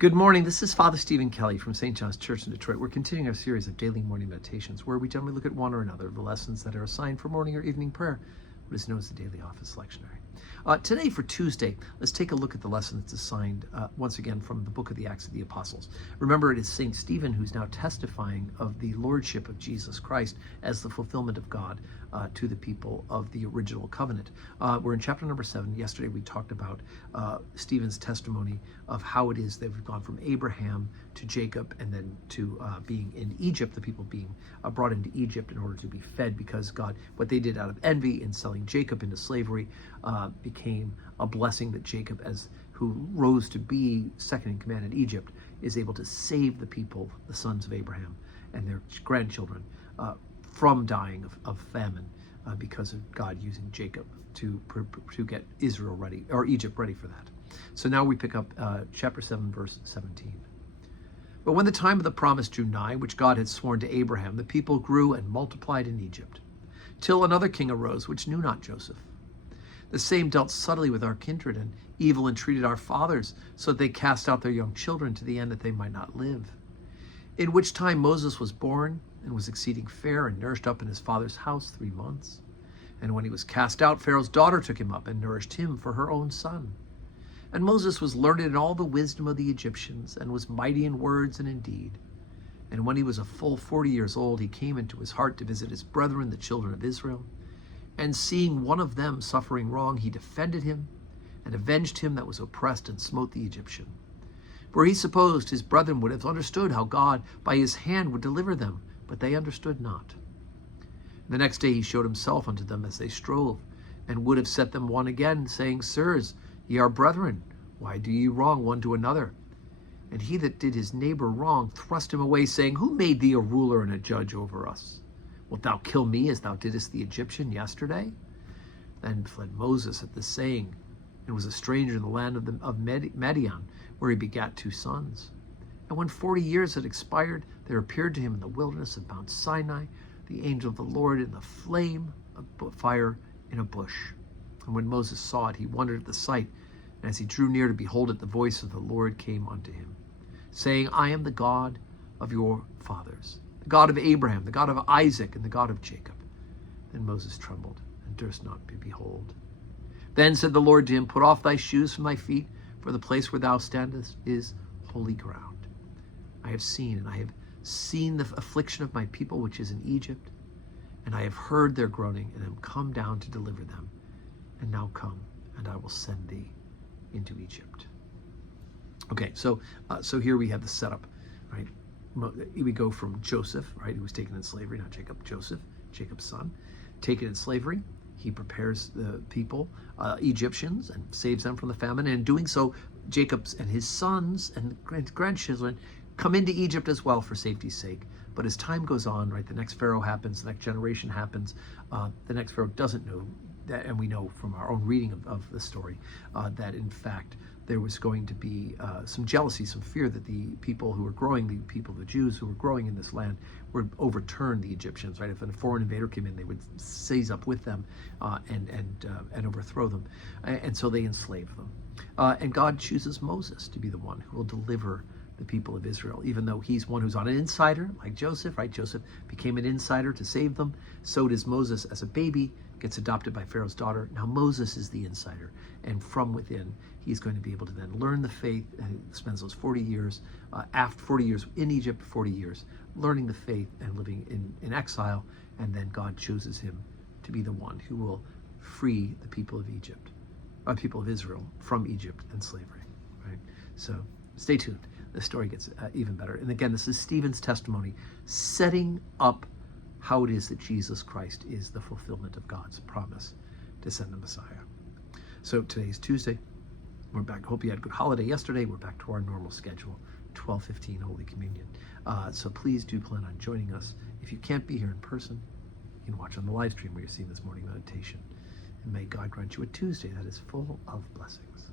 Good morning. This is Father Stephen Kelly from St. John's Church in Detroit. We're continuing our series of daily morning meditations where we generally look at one or another of the lessons that are assigned for morning or evening prayer, what is known as the Daily Office Lectionary. Today, for Tuesday, let's take a look at the lesson that's assigned once again from the book of the Acts of the Apostles. Remember, it is St. Stephen who's now testifying of the lordship of Jesus Christ as the fulfillment of God to the people of the original covenant. We're in chapter number 7. Yesterday we talked about Stephen's testimony of how it is that we've gone from Abraham to Jacob and then to being in Egypt, the people being brought into Egypt in order to be fed because God, what they did out of envy in selling Jacob into slavery, became a blessing that Jacob, as who rose to be second in command in Egypt, is able to save the people, the sons of Abraham and their grandchildren, from dying of famine because of God using Jacob to get Israel ready, or Egypt ready for that. So now we pick up chapter 7, verse 17. But when the time of the promise drew nigh, which God had sworn to Abraham, the people grew and multiplied in Egypt, till another king arose, which knew not Joseph. The same dealt subtly with our kindred, and evil entreated our fathers, so that they cast out their young children to the end that they might not live. In which time Moses was born, and was exceeding fair, and nourished up in his father's house 3 months. And when he was cast out, Pharaoh's daughter took him up, and nourished him for her own son. And Moses was learned in all the wisdom of the Egyptians, and was mighty in words and in deed. And when he was a full 40 years old, he came into his heart to visit his brethren, the children of Israel. And seeing one of them suffering wrong, he defended him, and avenged him that was oppressed, and smote the Egyptian. For he supposed his brethren would have understood how God by his hand would deliver them, but they understood not. The next day he showed himself unto them as they strove, and would have set them one again, saying, Sirs, ye are brethren, why do ye wrong one to another? And he that did his neighbor wrong thrust him away, saying, Who made thee a ruler and a judge over us? Wilt thou kill me as thou didst the Egyptian yesterday? Then fled Moses at this saying, and was a stranger in the land of Midian, where he begat 2 sons. And when 40 years had expired, there appeared to him in the wilderness of Mount Sinai the angel of the Lord in the flame of fire in a bush. And when Moses saw it, he wondered at the sight. And as he drew near to behold it, the voice of the Lord came unto him, saying, I am the God of your fathers, the God of Abraham, the God of Isaac, and the God of Jacob. Then Moses trembled and durst not behold. Then said the Lord to him, Put off thy shoes from thy feet, for the place where thou standest is holy ground. I have seen the affliction of my people which is in Egypt, and I have heard their groaning, and am come down to deliver them. And now come, and I will send thee into Egypt. Okay, so here we have the setup, right? We go from Joseph, right, who was taken in slavery, not Jacob, Joseph, Jacob's son, taken in slavery. He prepares the people, Egyptians, and saves them from the famine. And in doing so, Jacob's and his sons and grandchildren come into Egypt as well for safety's sake. But as time goes on, right, the next Pharaoh happens, the next generation happens. The next Pharaoh doesn't know that, and we know from our own reading of the story that in fact there was going to be some jealousy, some fear that the people who were growing, the people, the Jews who were growing in this land, would overturn the Egyptians, right? If a foreign invader came in, they would seize up with them and overthrow them. And so they enslaved them. And God chooses Moses to be the one who will deliver the people of Israel, even though he's one who's on an insider, like Joseph, right? Joseph became an insider to save them. So does Moses as a baby, gets adopted by Pharaoh's daughter. Now Moses is the insider, and from within, he's going to be able to then learn the faith, and he spends those 40 years, after 40 years in Egypt, 40 years learning the faith and living in exile, and then God chooses him to be the one who will free the people of Egypt, people of Israel from Egypt and slavery, right? So stay tuned. The story gets even better. And again, this is Stephen's testimony, setting up how it is that Jesus Christ is the fulfillment of God's promise to send the Messiah. So today's Tuesday. We're back. Hope you had a good holiday yesterday. We're back to our normal schedule, 12:15 Holy Communion. So please do plan on joining us. If you can't be here in person, you can watch on the live stream where you're seeing this morning meditation. And may God grant you a Tuesday that is full of blessings.